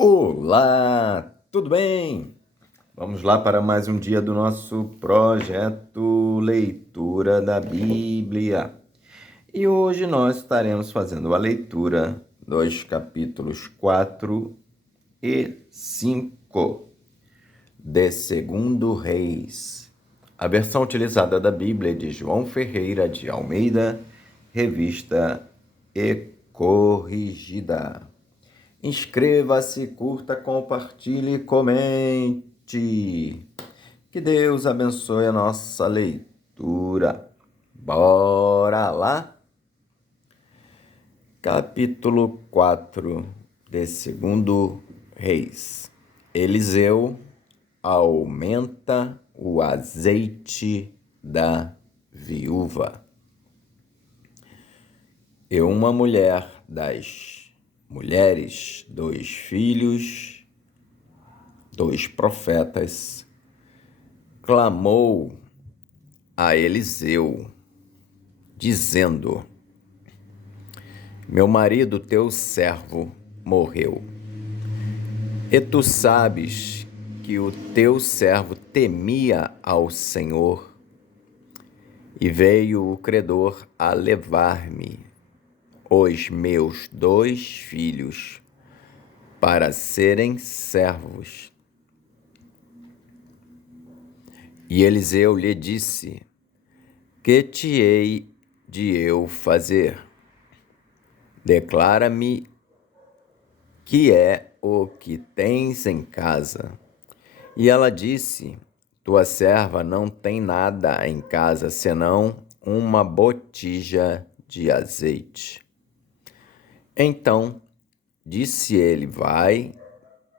Olá, tudo bem? Vamos lá para mais um dia do nosso projeto Leitura da Bíblia. E hoje nós estaremos fazendo a leitura dos capítulos 4 e 5 de Segundo Reis. A versão utilizada da Bíblia é de João Ferreira de Almeida, revista e corrigida. Inscreva-se, curta, compartilhe e comente. Que Deus abençoe a nossa leitura. Bora lá? Capítulo 4 de Segundo Reis. Eliseu aumenta o azeite da viúva. E uma mulher das mulheres, 2 filhos, 2 profetas, clamou a Eliseu, dizendo: Meu marido, teu servo, morreu. E tu sabes que o teu servo temia ao Senhor, e veio o credor a levar-me os meus 2 filhos para serem servos. E Eliseu lhe disse: Que te hei de eu fazer? Declara-me que é o que tens em casa. E ela disse: Tua serva não tem nada em casa senão uma botija de azeite. Então disse ele: Vai,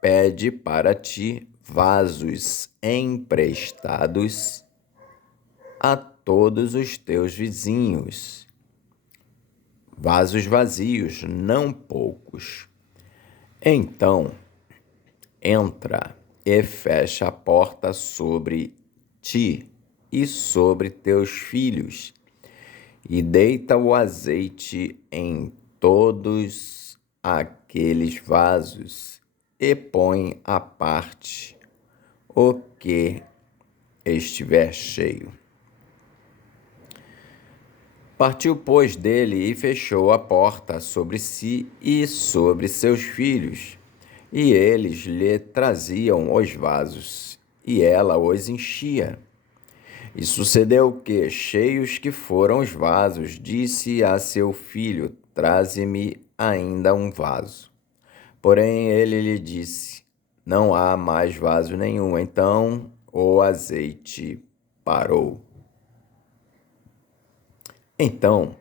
pede para ti vasos emprestados a todos os teus vizinhos, vasos vazios, não poucos. Então entra e fecha a porta sobre ti e sobre teus filhos, e deita o azeite em todos aqueles vasos, e põe à parte o que estiver cheio. Partiu, pois, dele e fechou a porta sobre si e sobre seus filhos, e eles lhe traziam os vasos, e ela os enchia. E sucedeu que, cheios que foram os vasos, disse a seu filho: Traze-me ainda um vaso. Porém ele lhe disse: Não há mais vaso nenhum. Então o azeite parou. Então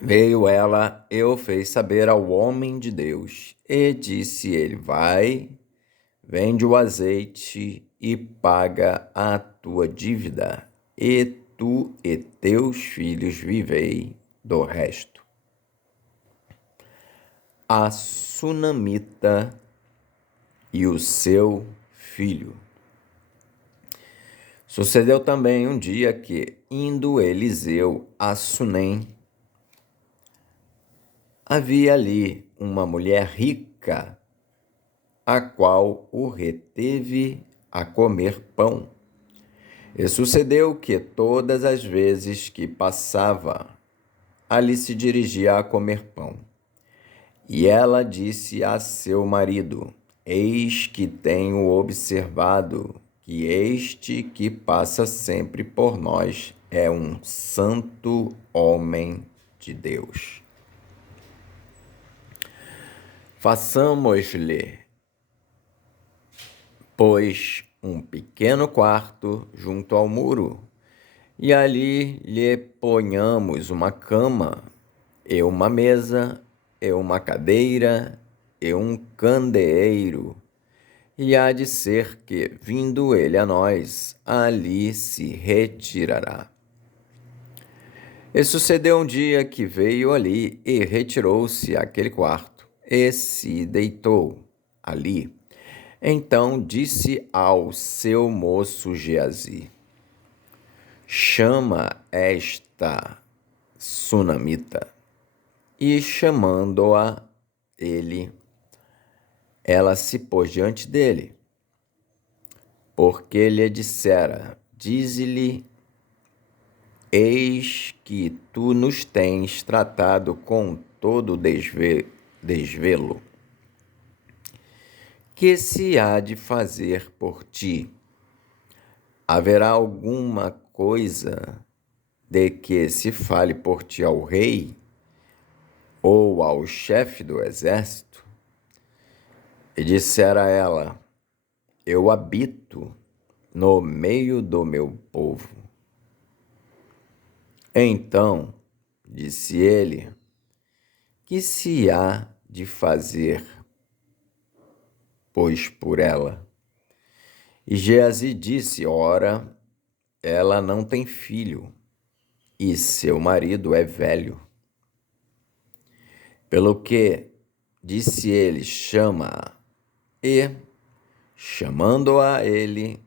veio ela e o fez saber ao homem de Deus. E disse ele: Vai, vende o azeite e paga a tua dívida, e tu e teus filhos vivei do resto. A sunamita e o seu filho. Sucedeu também um dia que, indo Eliseu a Sunem, havia ali uma mulher rica, a qual o reteve a comer pão. E sucedeu que todas as vezes que passava, ali se dirigia a comer pão. E ela disse a seu marido: Eis que tenho observado que este que passa sempre por nós é um santo homem de Deus. Façamos-lhe, pois, um pequeno quarto junto ao muro, e ali lhe ponhamos uma cama, e uma mesa, e uma cadeira, e um candeeiro. E há de ser que, vindo ele a nós, ali se retirará. E sucedeu um dia que veio ali e retirou-se àquele quarto, e se deitou ali. Então disse ao seu moço Geazi: Chama esta sunamita. E chamando-a, ele ela se pôs diante dele, porque lhe dissera: Dize-lhe, eis que tu nos tens tratado com todo desvelo. Que se há de fazer por ti? Haverá alguma coisa de que se fale por ti ao rei ou ao chefe do exército? E dissera ela: Eu habito no meio do meu povo. Então disse ele: Que se há de fazer, pois, por ela? E Geazi disse: Ora, ela não tem filho, e seu marido é velho. Pelo que disse ele: Chama-a. E, chamando-a ele,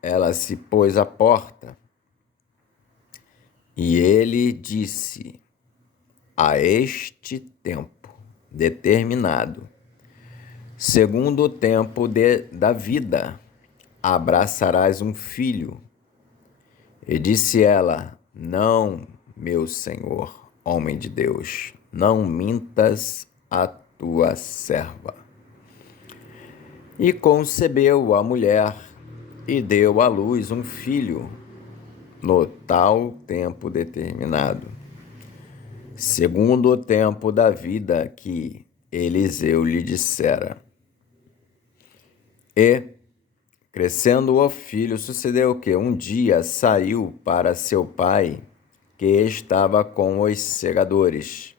ela se pôs à porta. E ele disse: A este tempo determinado, segundo o tempo da vida, abraçarás um filho. E disse ela: Não, meu senhor, homem de Deus, não mintas a tua serva. E concebeu a mulher e deu à luz um filho no tal tempo determinado, segundo o tempo da vida que Eliseu lhe dissera. E, crescendo o filho, sucedeu que um dia saiu para seu pai, que estava com os segadores,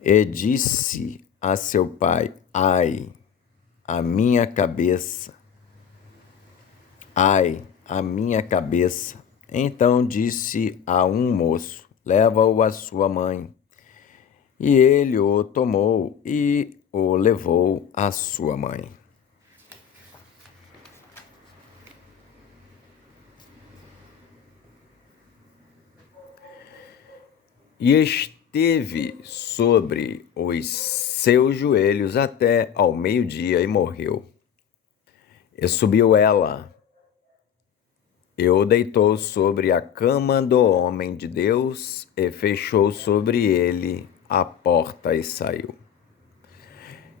e disse a seu pai: Ai, a minha cabeça! Ai, a minha cabeça! Então disse a um moço: Leva-o à sua mãe. E ele o tomou e o levou à sua mãe. E esteve sobre os seus joelhos até ao meio-dia e morreu. E subiu ela, e o deitou sobre a cama do homem de Deus, e fechou sobre ele a porta e saiu.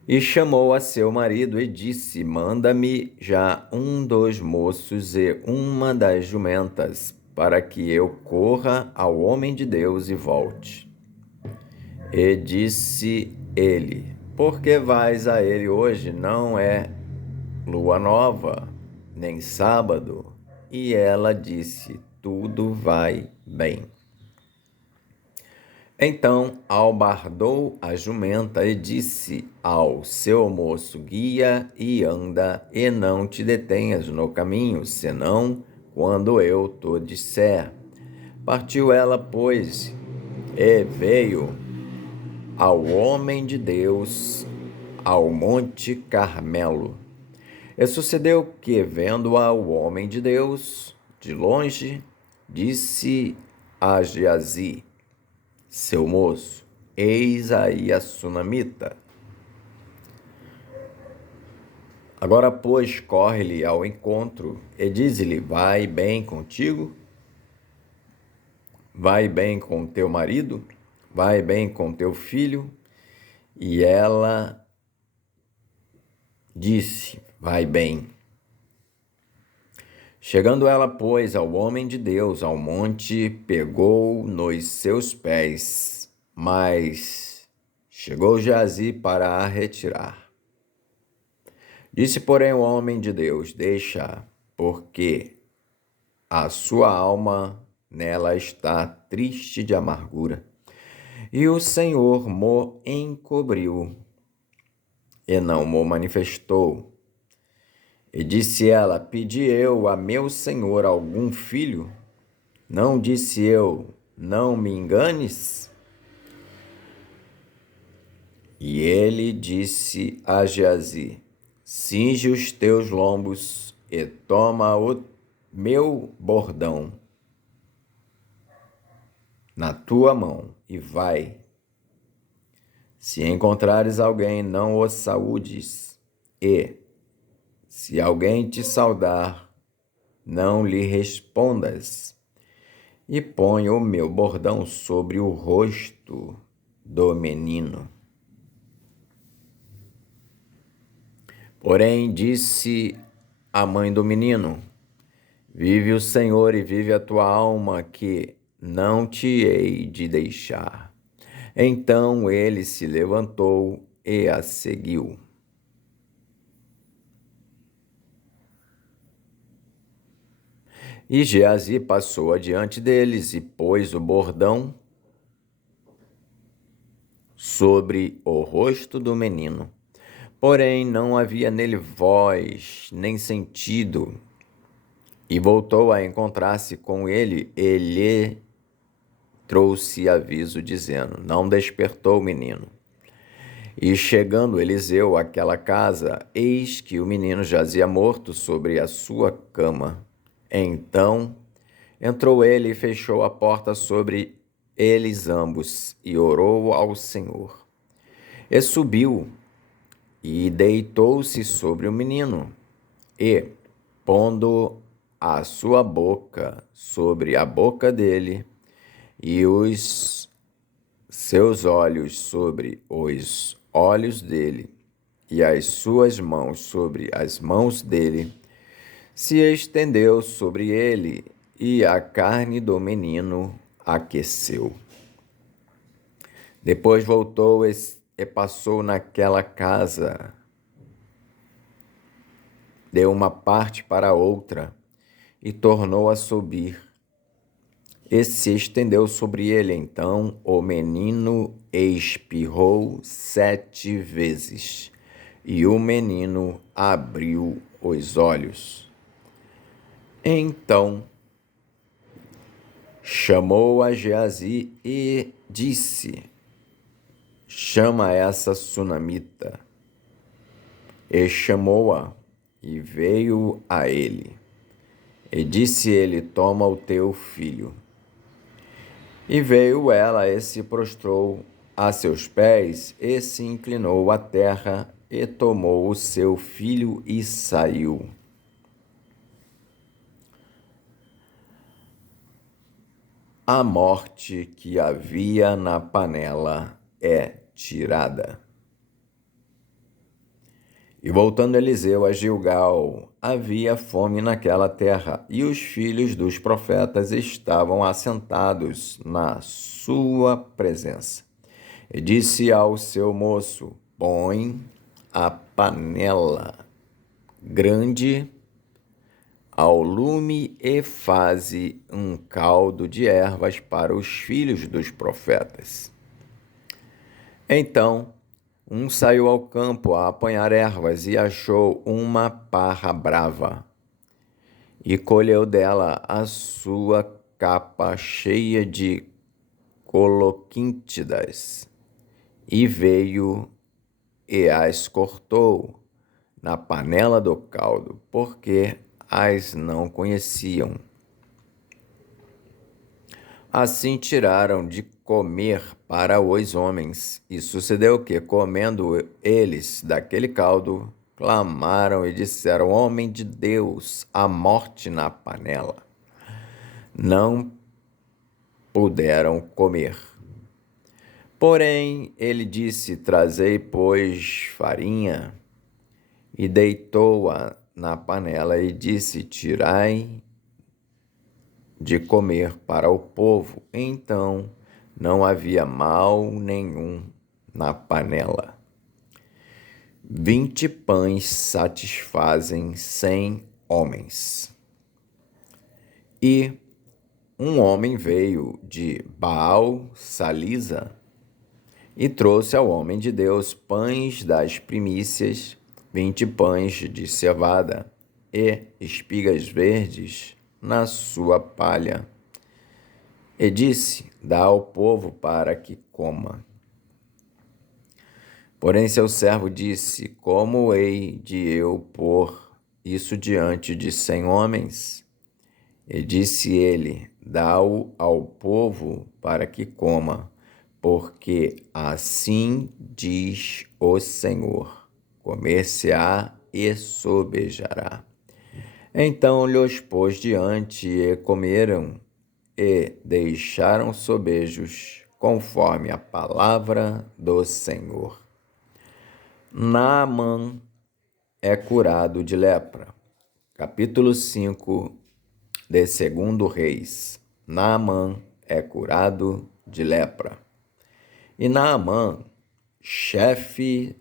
E chamou a seu marido e disse: Manda-me já um dos moços e uma das jumentas, para que eu corra ao homem de Deus e volte. E disse ele: Por que vais a ele hoje? Não é lua nova, nem sábado. E ela disse: Tudo vai bem. Então albardou a jumenta e disse ao seu moço: Guia e anda, e não te detenhas no caminho, senão quando eu te disser. Partiu ela, pois, e veio ao homem de Deus ao Monte Carmelo. E sucedeu que, vendo-a o homem de Deus de longe, disse a Geazi, seu moço: Eis aí a sunamita. Agora, pois, corre-lhe ao encontro e diz-lhe: Vai bem contigo? Vai bem com teu marido? Vai bem com teu filho? E ela disse: Vai bem. Chegando ela, pois, ao homem de Deus, ao monte, pegou nos seus pés, mas chegou Geazi para a retirar. Disse, porém, o homem de Deus: Deixa, porque a sua alma nela está triste de amargura. E o Senhor mo encobriu e não mo manifestou. E disse ela: Pedi eu a meu senhor algum filho? Não disse eu: Não me enganes? E ele disse a Geazi: Cinge os teus lombos e toma o meu bordão na tua mão e vai. Se encontrares alguém, não o saúdes, E, se alguém te saudar, não lhe respondas, e põe o meu bordão sobre o rosto do menino. Porém, disse a mãe do menino: Vive o Senhor e vive a tua alma, que não te hei de deixar. Então ele se levantou e a seguiu. E Geazi passou adiante deles e pôs o bordão sobre o rosto do menino. Porém, não havia nele voz, nem sentido. E voltou a encontrar-se com ele, e lhe trouxe aviso, dizendo: Não despertou o menino. E chegando Eliseu àquela casa, eis que o menino jazia morto sobre a sua cama. Então entrou ele e fechou a porta sobre eles ambos, e orou ao Senhor. E subiu, e deitou-se sobre o menino, e, pondo a sua boca sobre a boca dele, e os seus olhos sobre os olhos dele, e as suas mãos sobre as mãos dele, se estendeu sobre ele, e a carne do menino aqueceu. Depois voltou e passou naquela casa, deu uma parte para outra, e tornou a subir, e se estendeu sobre ele. Então o menino espirrou 7 vezes, e o menino abriu os olhos. Então chamou a Geazi e disse: Chama essa sunamita. E chamou-a, e veio a ele. E disse ele: Toma o teu filho. E veio ela e se prostrou a seus pés, e se inclinou à terra, e tomou o seu filho e saiu. A morte que havia na panela é tirada. E voltando Eliseu a Gilgal, havia fome naquela terra, e os filhos dos profetas estavam assentados na sua presença. E disse ao seu moço: Põe a panela grande ao lume e faze um caldo de ervas para os filhos dos profetas. Então um saiu ao campo a apanhar ervas e achou uma parra brava, e colheu dela a sua capa cheia de coloquíntidas, e veio e as cortou na panela do caldo, porque as não conheciam. Assim tiraram de comer para os homens. E sucedeu que, comendo eles daquele caldo, clamaram e disseram: Homem de Deus, a morte na panela. Não puderam comer. Porém, ele disse: Trazei, pois, farinha. E deitou-a na panela e disse: Tirai de comer para o povo. Então não havia mal nenhum na panela. 20 pães satisfazem 100 homens. E um homem veio de Baal-Salisa e trouxe ao homem de Deus pães das primícias, 20 pães de cevada e espigas verdes na sua palha. E disse: Dá ao povo para que coma. Porém seu servo disse: Como hei de eu pôr isso diante de 100 homens? E disse ele: Dá-o ao povo para que coma, porque assim diz o Senhor. comer-se-á e sobejará. Então lhos pôs diante e comeram e deixaram sobejos, conforme a palavra do Senhor. Naamã é curado de lepra. Capítulo 5 de 2 Reis. Naamã é curado de lepra. E Naamã, chefe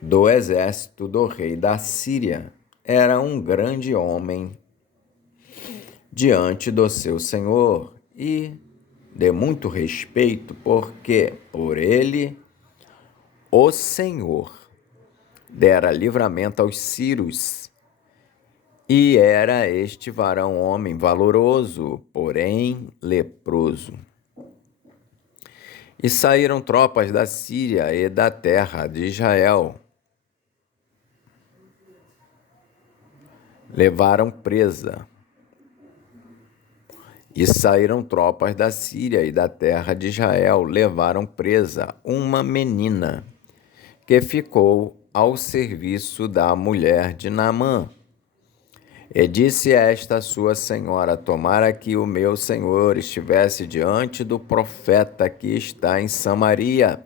do exército do rei da Síria, era um grande homem diante do seu senhor e de muito respeito, porque por ele o Senhor dera livramento aos sírios. E era este varão homem valoroso, porém leproso. E saíram tropas da Síria e da terra de Israel. Levaram presa. E saíram tropas da Síria e da terra de Israel, levaram presa uma menina que ficou ao serviço da mulher de Naamã. E disse esta sua senhora: tomara que o meu senhor estivesse diante do profeta que está em Samaria,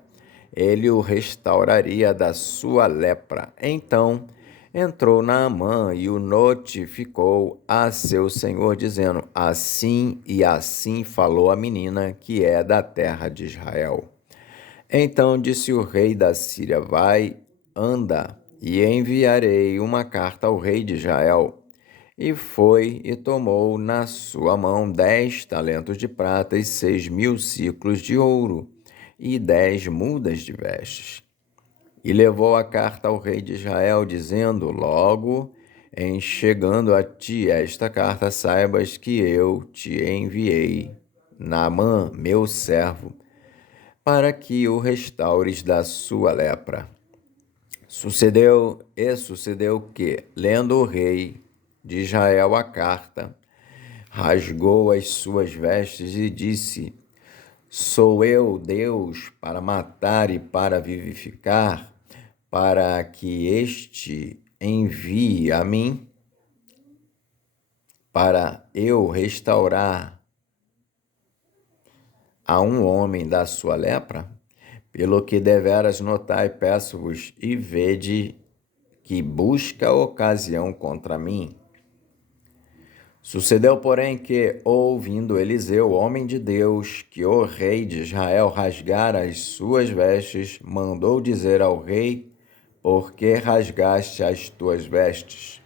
ele o restauraria da sua lepra. Então entrou Naamã e o notificou a seu senhor, dizendo: assim e assim falou a menina que é da terra de Israel. Então disse o rei da Síria: vai, anda, e enviarei uma carta ao rei de Israel. E foi e tomou na sua mão 10 talentos de prata e 6.000 siclos de ouro e 10 mudas de vestes. E levou a carta ao rei de Israel, dizendo: logo em chegando a ti esta carta, saibas que eu te enviei, Naamã, meu servo, para que o restaures da sua lepra. Sucedeu que, lendo o rei de Israel a carta, rasgou as suas vestes e disse: sou eu Deus para matar e para vivificar, para que este envie a mim, para eu restaurar a um homem da sua lepra? Pelo que deveras notai, peço-vos, e vede que busca ocasião contra mim. Sucedeu, porém, que, ouvindo Eliseu, homem de Deus, que o rei de Israel rasgara as suas vestes, mandou dizer ao rei: por que rasgaste as tuas vestes?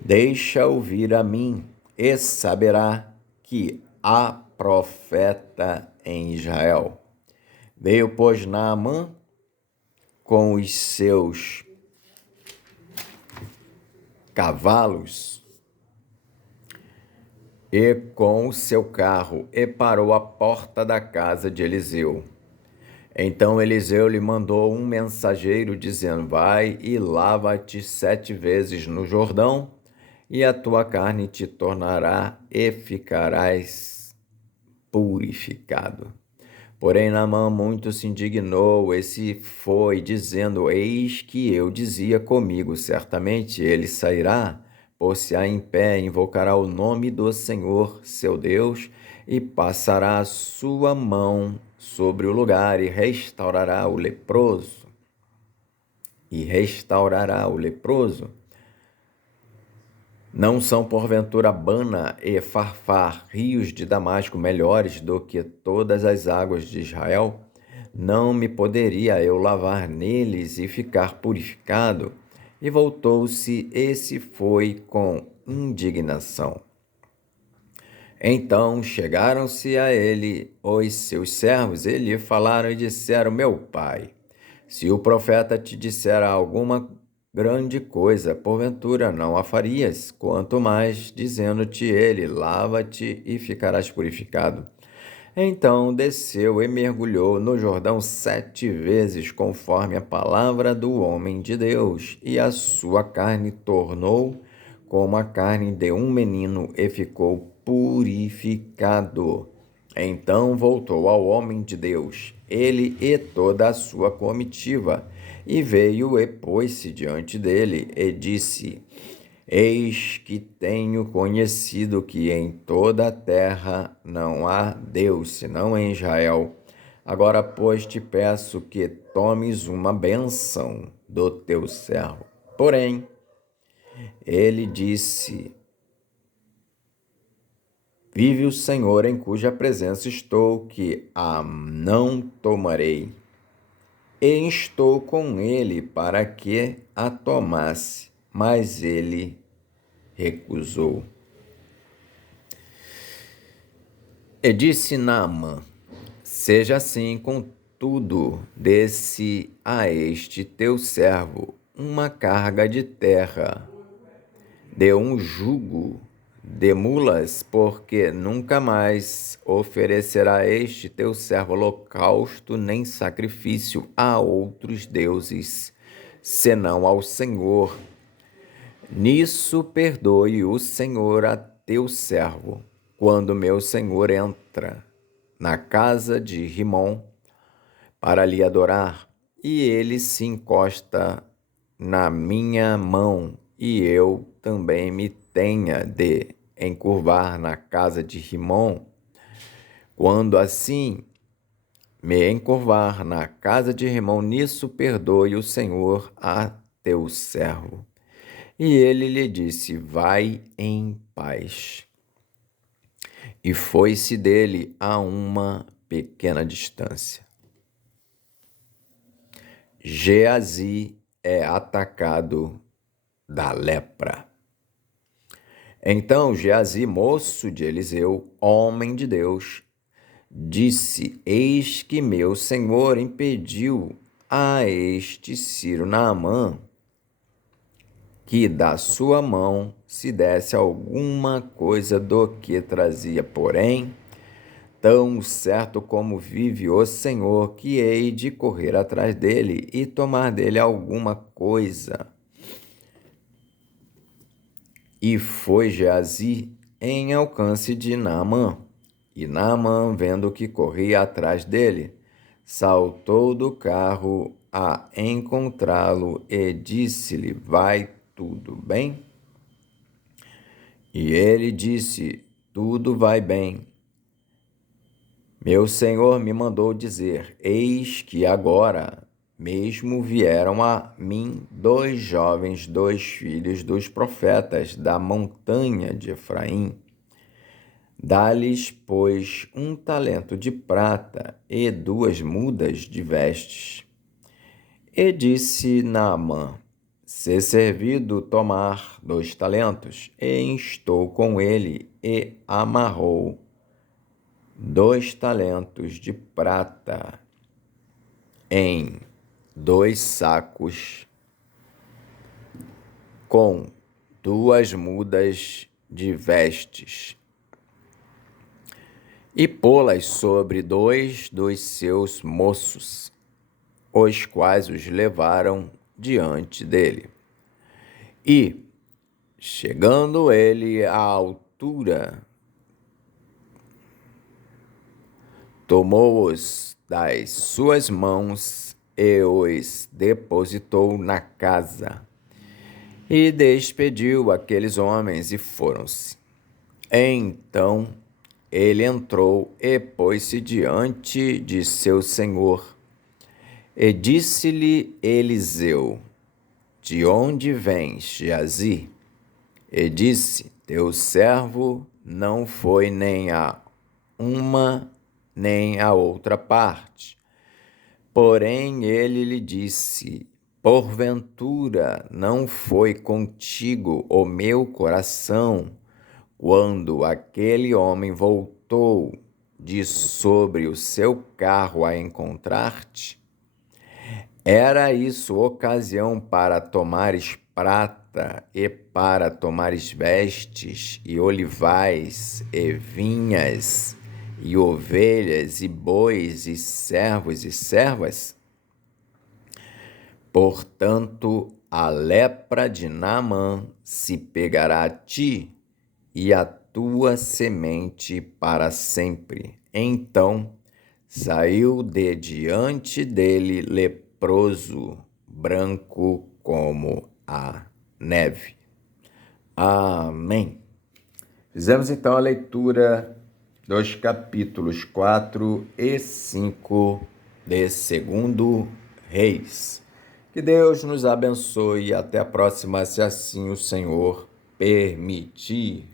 Deixa-o vir a mim, e saberá que há profeta em Israel. Veio, pois, Naamã com os seus cavalos e com o seu carro, e parou à porta da casa de Eliseu. Então Eliseu lhe mandou um mensageiro, dizendo: vai e lava-te 7 vezes no Jordão, e a tua carne te tornará e ficarás purificado. Porém Naamã muito se indignou e se foi, dizendo: eis que eu dizia comigo, certamente ele sairá, pôr-se-á em pé, invocará o nome do Senhor, seu Deus, e passará a sua mão sobre o lugar e restaurará o leproso. Não são, porventura, Abana e Farfar, rios de Damasco, melhores do que todas as águas de Israel? Não me poderia eu lavar neles e ficar purificado? E voltou-se e se foi com indignação. Então chegaram-se a ele os seus servos e lhe falaram e disseram: meu pai, se o profeta te disser alguma grande coisa, porventura não a farias, quanto mais dizendo-te ele: lava-te e ficarás purificado. Então desceu e mergulhou no Jordão 7 vezes, conforme a palavra do homem de Deus, e a sua carne tornou como a carne de um menino, e ficou purificado. Então voltou ao homem de Deus, ele e toda a sua comitiva, E veio e pôs-se diante dele, e disse: Eis que tenho conhecido que em toda a terra não há Deus, senão em Israel. Agora, pois, te peço que tomes uma bênção do teu servo. Porém, ele disse: Vive o Senhor em cuja presença estou, que a não tomarei. E instou com ele para que a tomasse, mas ele recusou. E disse Naamã: Seja assim, contudo, desse a este teu servo uma carga de terra, de um jugo de mulas, porque nunca mais oferecerá este teu servo holocausto nem sacrifício a outros deuses, senão ao Senhor. Nisso perdoe o Senhor a teu servo, quando meu senhor entra na casa de Rimom para lhe adorar, e ele se encosta na minha mão, e eu também me tenha de encurvar na casa de Rimom, quando assim me encurvar na casa de Rimom, nisso perdoe o Senhor a teu servo. E ele lhe disse: Vai em paz. E foi-se dele a uma pequena distância. Geazi é atacado da lepra. Então Geazi, moço de Eliseu, homem de Deus, disse: Eis que meu senhor impediu a este Ciro Naamã que da sua mão se desse alguma coisa do que trazia. Porém, tão certo como vive o Senhor, que hei de correr atrás dele e tomar dele alguma coisa. E foi Geazi em alcance de Naamã. E Naamã, vendo que corria atrás dele, saltou do carro a encontrá-lo e disse-lhe: Vai tudo bem? E ele disse: Tudo vai bem. Meu senhor me mandou dizer: Eis que agora mesmo vieram a mim 2 jovens, 2 filhos dos profetas da montanha de Efraim. Dá-lhes, pois, 1 talento de prata e 2 mudas de vestes. E disse Naamã: Se servido tomar 2 talentos, e instou com ele e amarrou 2 talentos de prata em 2 sacos com 2 mudas de vestes, e pô-las sobre 2 dos seus moços, os quais os levaram diante dele. E, chegando ele à altura, tomou-os das suas mãos e os depositou na casa. E despediu aqueles homens e foram-se. Então ele entrou e pôs-se diante de seu senhor. E disse-lhe Eliseu: De onde vens, Geazi? E disse: Teu servo não foi nem a uma nem a outra parte. Porém ele lhe disse: Porventura não foi contigo o meu coração quando aquele homem voltou de sobre o seu carro a encontrar-te? Era isso ocasião para tomares prata e para tomares vestes e olivais e vinhas e ovelhas e bois e servos e servas? Portanto, a lepra de Naamã se pegará a ti e a tua semente para sempre. Então saiu de diante dele leproso, branco como a neve. Amém. Fizemos então a leitura dos capítulos 4 e 5 de 2 Reis. Que Deus nos abençoe e até a próxima, se assim o Senhor permitir.